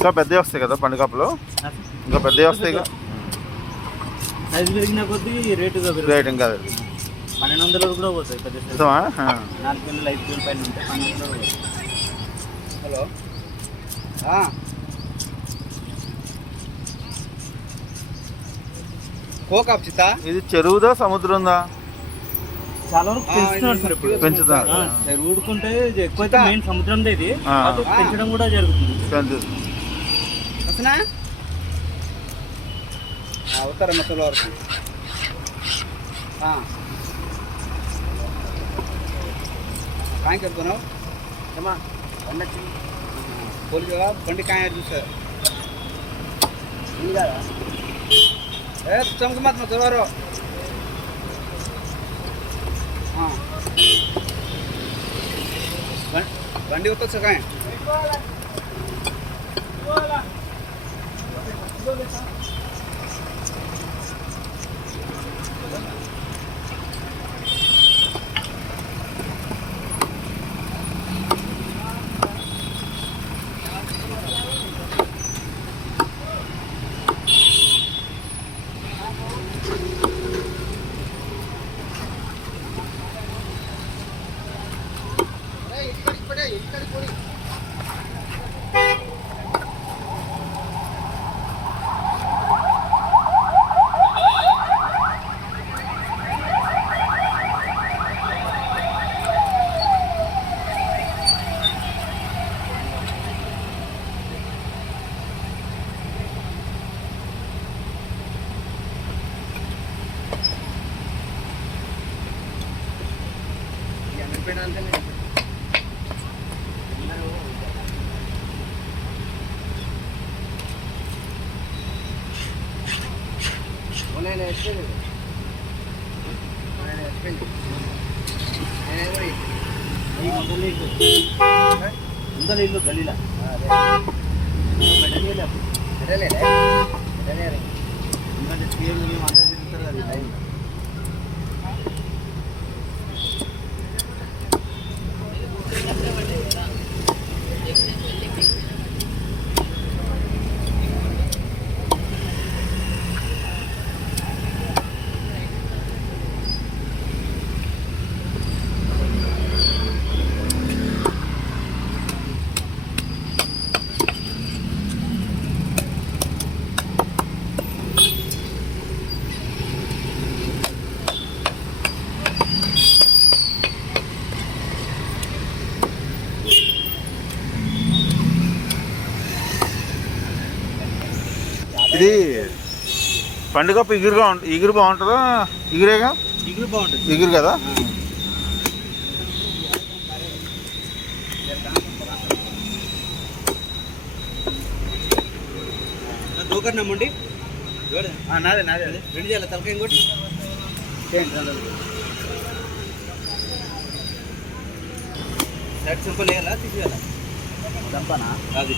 ఇంకా పెద్దవి వస్తాయి కదా పండు కప్పలు, ఇంకా పెద్దవి వస్తాయి కదా. సైజు పెరిగిన కొద్దీ రేట్ ఇంకా 1200 కూడా పోతాయి. పెద్ద 4 కిలోలు 5 కిలోల పైన ఉంటాయి. 1200. హలో కోకాప్చిత ఇది చెరువుదా సముద్రందా? చాలా వరకు పెంచుతున్నారు సార్ ఇప్పుడు. పెంచుతున్నారు. ఊడుకుంటే ఎక్కువైతే మెయిన్ సముద్రందే ఇది, పెంచడం కూడా జరుగుతుంది. అవుతారా మసాలా వరకు కాయ చెప్తున్నావు ఏమా పోలీసు బండి కాయ చూసారు चमक मत मत रो हाँ बंडी होता सकाय ఇల్లు గలీలా ఎందుకంటే స్కేల్ అందరూ తిరుగుతారు కదా టైం. ఇది పండుగ ఇగురు బాగుంటుందా? ఇగురేగా, ఇగురు బాగుంటుంది. ఇగురు కదా. దూకర్నమ్మండి నాదే నాదే రెండు చేయాలి తలకాయ ఇంకోటి సింపుల్ వేయాలా తీసేయాలా దంపనా అది.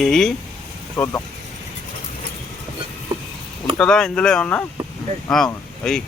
వెయ్యి చూద్దాం ఉంటుందా ఇందులో ఏమన్నా. వెయ్యి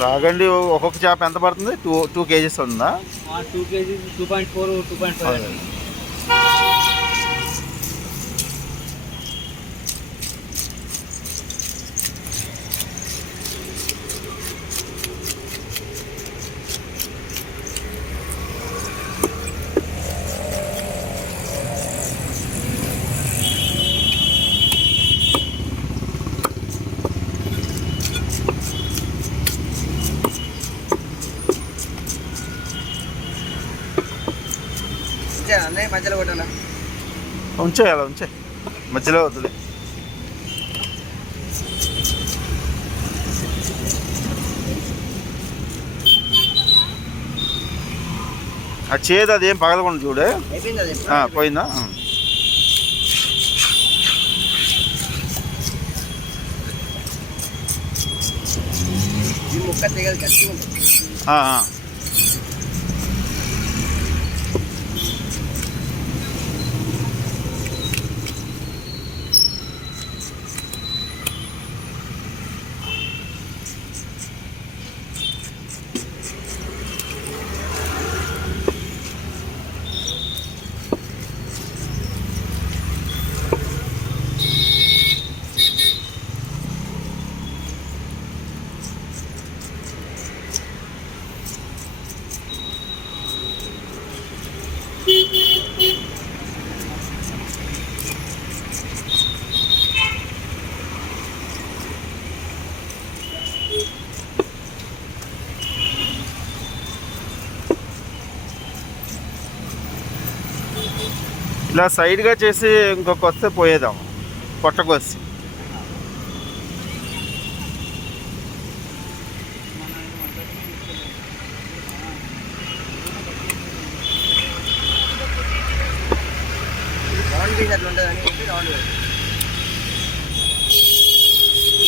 రాగండి ఒక్కొక్క చేప ఎంత పడుతుంది? 2 కేజీస్ ఉందా? 2 కేజీ 2.4 2.5. మధ్యలో కొట్టాలా? ఉంచే అలా ఉంచే, మధ్యలో వద్దులే. ఆ చేదు అదేం పగలకుండా చూడే. పోయిందా? ముక్క తెగలు గట్టిగా ఉంది. ఇలా సైడ్గా చేసి ఇంకొక వస్తే పోయేదాం, పొట్టకొచ్చి.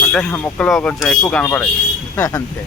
అంటే ముక్కలో కొంచెం ఎక్కువ కనపడాయి అంతే.